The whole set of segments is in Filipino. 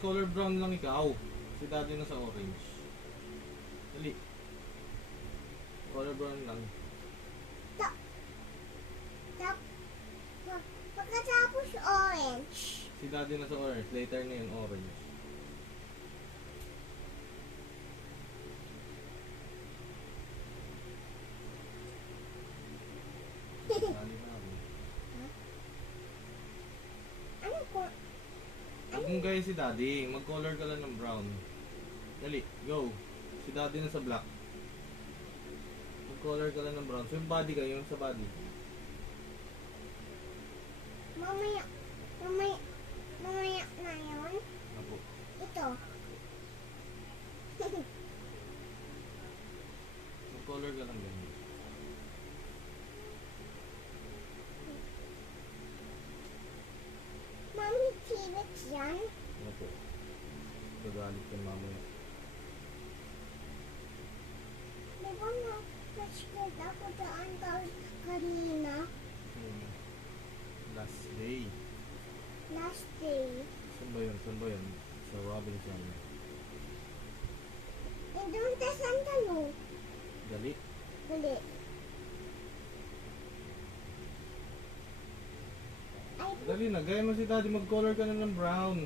Color brown lang ikaw. Si daddy na sa orange. Dali. Color brown lang. Pagkatapos orange. Si daddy na sa orange. Later na yung orange. Dali na ako. Ano ko? Huwag mong gaya si daddy. Mag-color ka lang ng brown. Dali, go. Si daddy na sa black. Mag-color ka lang ng brown. So yung body ka, yung sa body. Mamaya na yun. Apo. Ito. Mag-color ka lang ganyan. Mami, T-Rex yan. Apo. Gagalit ka mamaya. Diba na-scared ako daan kanina? Last day. Last day. Saan ba yun? Saan ba yun? Sa Robinson. Eh, doon tayo Santa Lu. Dali. Huli. Ay, Dali na. Gaya mo si daddy. Mag-color ka na ng brown.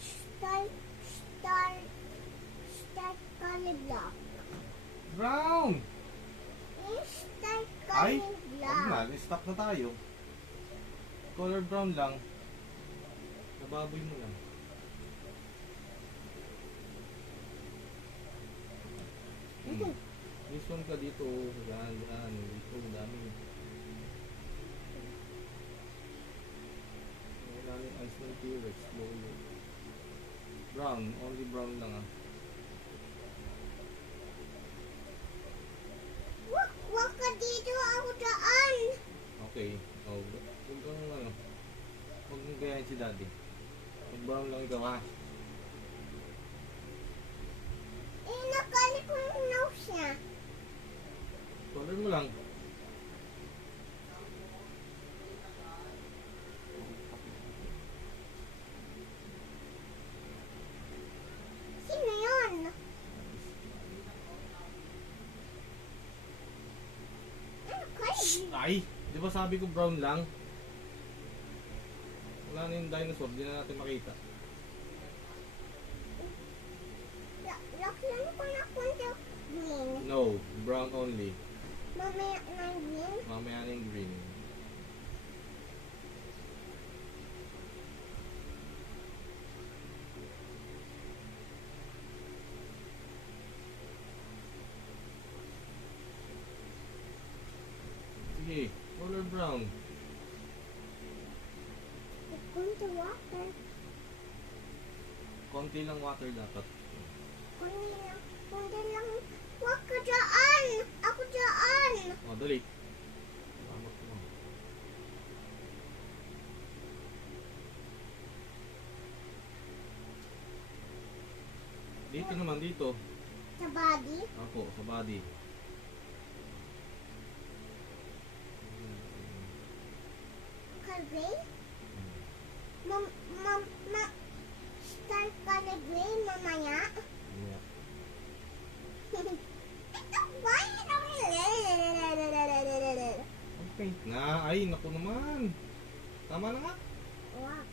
Start color block. Brown! Start Ay! color Huwag block. na. Stop na tayo. Color brown lang. Nababoy mo lang. This one ka dito. Yan, yan. Dito, dami. Wala yung ice ng T-Rex. Slowly. Brown. Only brown lang ah. Wag ka dito ako daan. Okay. Oh, huwag kang ano. Huwag mong gayahin si daddy. Mag-brown lang ikaw ha. Eh, nakalik ko yung nose niya. Color mo lang. Sino yun? Ano kayo? Ay! Di ba sabi ko brown lang? Wala na yung dinosaur. Di na natin makita. Lakyan ko na kunti green. No. Brown only. Mamaya na green. Mamaya na yung green. Sige. Color brown. Kunti water. Konti lang water dapat. Kunti lang. Wag ka dyan. Ako dyan. O, dali. Salamat mo. Dito naman, dito. Sa body. Ako, sa body. Gray. Start color gray mamaya. Yeah. Ito ba? Ang paint na. Ay, naku naman. Tama na nga. Wow.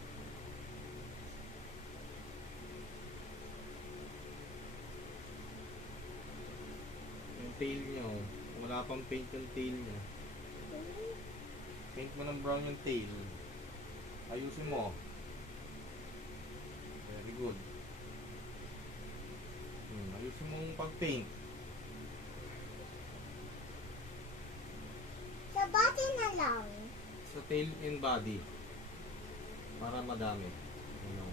Yung tail niya, oh. Wala pang paint yung tail niya. Paint mo ng brown yung tail. Ayusin mo. Very good. Ayusin mo yung pag-paint. Sa body na lang. Sa tail and body. Para madami. Ano?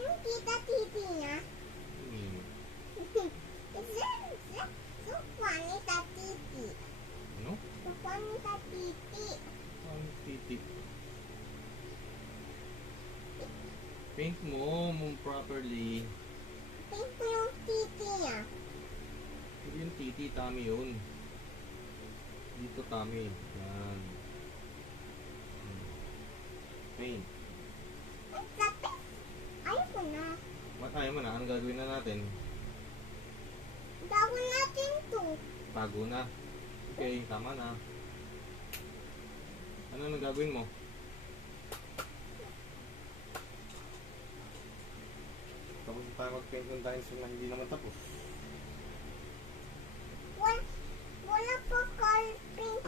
Yung kita titi niya. So funny sa titi. Ano? So funny sa titi. Ang titik. Paint mo properly. Paint ko yung titi niya. Hindi yung titi, tummy yun. Dito tummy. Yan. Pain. Ay, sakit. Ayoko na. Ayaw mo na. Anong gagawin na natin? Gawin natin to. Tago na. Okay, tama na. Ano nang gagawin mo? Tapos na tayo mag-paint ng dinosaur na hindi naman tapos. Wala pa kalping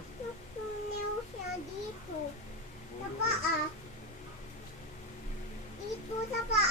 yung siya dito. Sa paa. Dito sa paa.